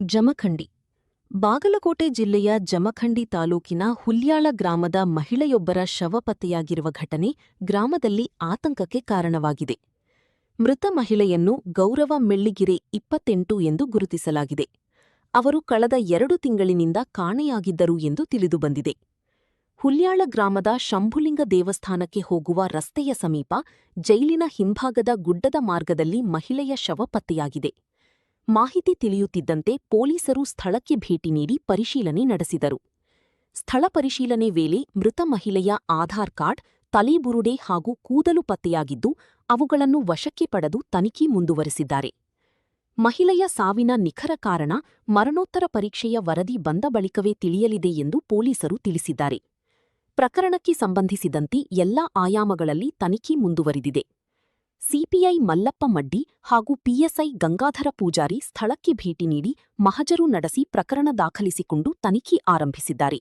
ಜಮಖಂಡಿ ಬಾಗಲಕೋಟೆ ಜಿಲ್ಲೆಯ ಜಮಖಂಡಿ ತಾಲೂಕಿನ ಹುಲ್ಯಾಳ ಗ್ರಾಮದ ಮಹಿಳೆಯೊಬ್ಬರ ಶವ ಪತ್ತೆಯಾಗಿರುವ ಘಟನೆ ಗ್ರಾಮದಲ್ಲಿ ಆತಂಕಕ್ಕೆ ಕಾರಣವಾಗಿದೆ. ಮೃತ ಮಹಿಳೆಯನ್ನು ಗೌರವ ಮೆಳ್ಳಿಗೆರೆ 28 ಎಂದು ಗುರುತಿಸಲಾಗಿದೆ. ಅವರು ಕಳೆದ 2 ತಿಂಗಳಿನಿಂದ ಕಾಣೆಯಾಗಿದ್ದರು ಎಂದು ತಿಳಿದುಬಂದಿದೆ. ಹುಲ್ಯಾಳ ಗ್ರಾಮದ ಶಂಭುಲಿಂಗ ದೇವಸ್ಥಾನಕ್ಕೆ ಹೋಗುವ ರಸ್ತೆಯ ಸಮೀಪ ಜೈಲಿನ ಹಿಂಭಾಗದ ಗುಡ್ಡದ ಮಾರ್ಗದಲ್ಲಿ ಮಹಿಳೆಯ ಶವ ಪತ್ತೆಯಾಗಿದೆ. ಮಾಹಿತಿ ತಿಳಿಯುತ್ತಿದ್ದಂತೆ ಪೊಲೀಸರು ಸ್ಥಳಕ್ಕೆ ಭೇಟಿ ನೀಡಿ ಪರಿಶೀಲನೆ ನಡೆಸಿದರು. ಸ್ಥಳ ಪರಿಶೀಲನೆ ವೇಳೆ ಮೃತ ಮಹಿಳೆಯ ಆಧಾರ್ ಕಾರ್ಡ್, ತಲೆಬುರುಡೆ ಹಾಗೂ ಕೂದಲು ಪತ್ತೆಯಾಗಿದ್ದು, ಅವುಗಳನ್ನು ವಶಕ್ಕೆ ಪಡೆದು ತನಿಖೆ ಮುಂದುವರೆಸಿದ್ದಾರೆ. ಮಹಿಳೆಯ ಸಾವಿನ ನಿಖರ ಕಾರಣ ಮರಣೋತ್ತರ ಪರೀಕ್ಷೆಯ ವರದಿ ಬಂದ ಬಳಿಕವೇ ತಿಳಿಯಲಿದೆ ಎಂದು ಪೊಲೀಸರು ತಿಳಿಸಿದ್ದಾರೆ. ಪ್ರಕರಣಕ್ಕೆ ಸಂಬಂಧಿಸಿದಂತೆ ಎಲ್ಲಾ ಆಯಾಮಗಳಲ್ಲಿ ತನಿಖೆ ಮುಂದುವರಿದಿದೆ. ಸಿಪಿಐ ಮಲ್ಲಪ್ಪ ಮಡ್ಡಿ ಹಾಗೂ ಪಿಎಸ್ಐ ಗಂಗಾಧರ ಪೂಜಾರಿ ಸ್ಥಳಕ್ಕೆ ಭೇಟಿ ನೀಡಿ ಮಹಜರು ನಡೆಸಿ ಪ್ರಕರಣ ದಾಖಲಿಸಿಕೊಂಡು ತನಿಖೆ ಆರಂಭಿಸಿದ್ದಾರೆ.